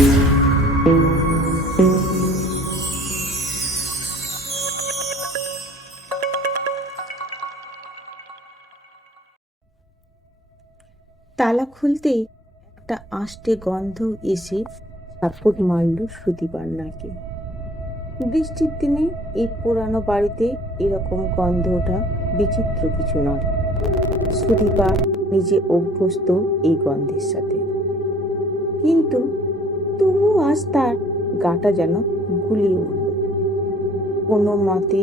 তালা খুলতেই একটা আষ্টে গন্ধ এসে ঝাপট মারল সুদীপার নাকে। বৃষ্টির দিনে এই পুরানো বাড়িতে এরকম গন্ধ ওঠা বিচিত্র কিছু নয়। সুদীপা নিজে অভ্যস্ত এই গন্ধের সাথে, কিন্তু তবুও আজ তার গাটা যেন গুলিয়ে উঠল। কোনো মতে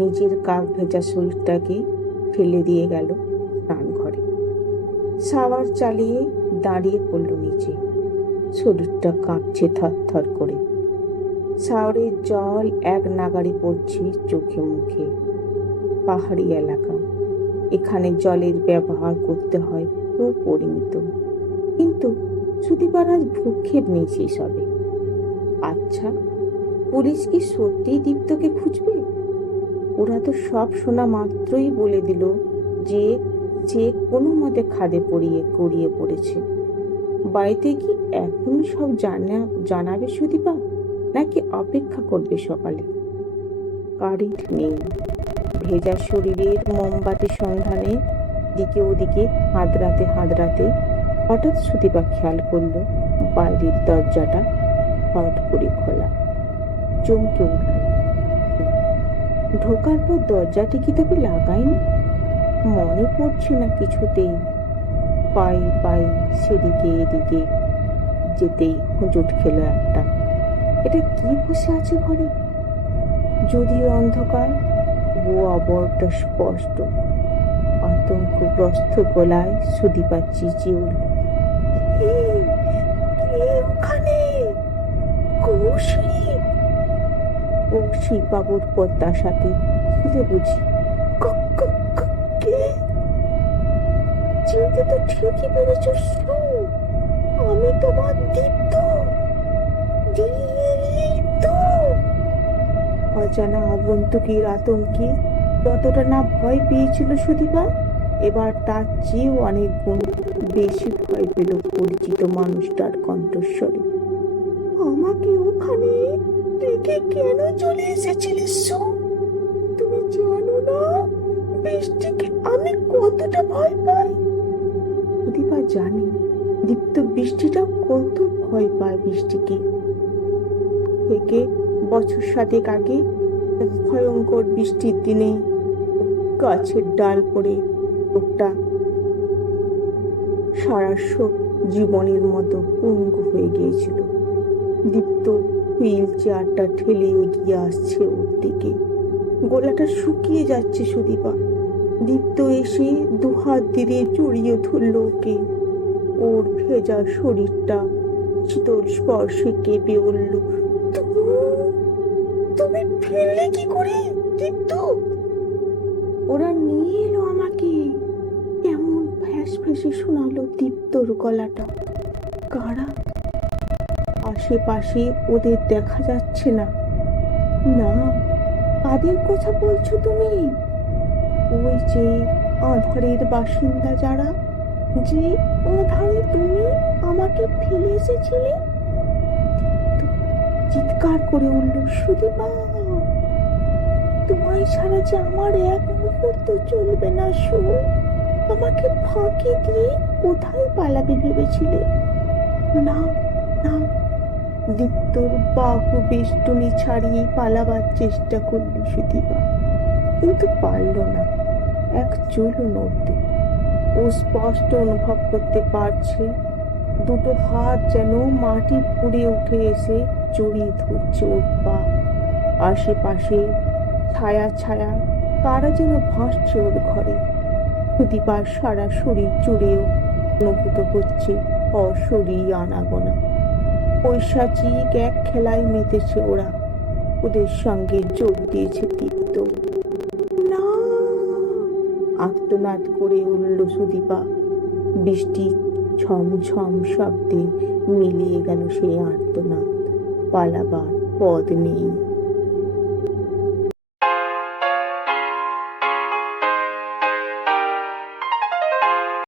নিজের কাক ভেজা শরীরটাকে ফেলে দিয়ে গেল স্নান ঘরে। শাওয়ার চালিয়ে দাঁড়িয়ে পড়ল নিচে। শরীরটা কাঁপছে থরথর করে। শাওয়ারের জল এক নাগাড়ে পড়ছে চোখে মুখে। পাহাড়ি এলাকা, এখানে জলের ব্যবহার করতে হয় খুব পরিমিত, কিন্তু সুদীপার আজ ভ্রুক্ষেপ নেই সেসবে। আচ্ছা, পুলিশ কি সত্যিই দীপ্তকে খুঁজবে? ওরা তো সব শোনা মাত্রই বলে দিল যে সে কোনো মতে খাদে গড়িয়ে পড়েছে। বাড়িতে কি এখন সব জানাবে সুদীপা, নাকি অপেক্ষা করবে সকালে? কারেন্ট নেই। ভেজা শরীরের মোমবাতি সন্ধানে দিকে ওদিকে হাঁদরাতে হঠাৎ সুদীপা খেয়াল করল বাইরের দরজাটা হট করে খোলা। চমকে উঠল। ঢোকার পর দরজাটি কি তবে লাগায়নি? মনে পড়ছে না কিছুতেই। পাই সেদিকে এদিকে যেতেই হোঁচট খেলো একটা। এটা কি বসে আছে ঘরে? যদিও অন্ধকার, ও অবরটা স্পষ্ট। আতঙ্কগ্রস্ত গলায় সুদীপা চেঁচিয়ে উঠল, ওখানে কৌশিক বাবুর প্রত্যাশাতে ছিলে বুঝি? চিনতে তো ঠিকই পেরেছ, আমি তোমার দীপ্ত। অজানা আগন্তুকের আতঙ্কে যতটা না ভয় পেয়েছিল সুদীপা, এবার তার চেয়েও অনেক গুণ বেশি ভয় পেল পরিচিত মানুষটার কণ্ঠস্বরে। আমাকে ওখানে রেখে কেন চলে এসেছিলে? তুমি জানো না বৃষ্টিকে আমি কতটা ভয় পাই? সুদীপা জানে দীপ্ত বৃষ্টিটা কত ভয় পায় বৃষ্টিকে। থেকে বছর 7 আগে ভয়ঙ্কর বৃষ্টির দিনে গাছের ডাল পড়ে লোকটা সারা জীবনের মতো পঙ্গু হয়ে গিয়েছিল। দীপ্ত হুইল চেয়ারটা ঠেলে এগিয়ে আসছে ওর দিকে। গলাটা শুকিয়ে যাচ্ছে সুদীপা। দীপ্ত এসে দুহাত দিয়ে জড়িয়ে ধরল ওকে। ওর ভেজা শরীরটা শীতল স্পর্শে কেঁপে উঠল। তুমি ফেললে কি করে দীপ্ত? ওরা নিয়ে এলো আমাকে। কেমন ফ্যাঁসে শোনালো দীপ্তর গলাটা। কারা? আশেপাশে ওদের দেখা যাচ্ছে না। না, কাদের কথা বলছো তুমি? ওই যে আধারের বাসিন্দা যারা, যে আধারে তুমি আমাকে ফেলে এসেছিলে। চিৎকার করে উঠল, সুদীপা, তোমায় ছাড়া যে আমার এক মুহূর্ত চলবে না। আমাকে ফাঁকি দিয়ে কোথায় পালাবে ভেবেছিলে? না না। দীপ্তর বাহু বেষ্টনী ছাড়িয়ে পালাবার চেষ্টা করল সুদীপা, কিন্তু পারল না এক চুলও নড়তে। ও স্পষ্ট অনুভব করতে পারছে দুটো হাত যেন মাটি পুড়ে উঠে এসে জড়িয়ে ধরছে ওর পা। আশেপাশে ছায়া কারা যেন ভাসছে ওর ঘরে। সুদীপার সারা শরীর জুড়েও অনুভূত হচ্ছে অশরীরী আনাগোনা। পৈশাচিক এক খেলায় মেতেছে ওরা। ওদের সঙ্গে যোগ দিয়েছে দীপ্ত। না! আর্তনাদ করে উঠল সুদীপা। বৃষ্টি ছমছম শব্দে মিলিয়ে গেল সেই আর্তনাদ। পালাবার পথ নেই।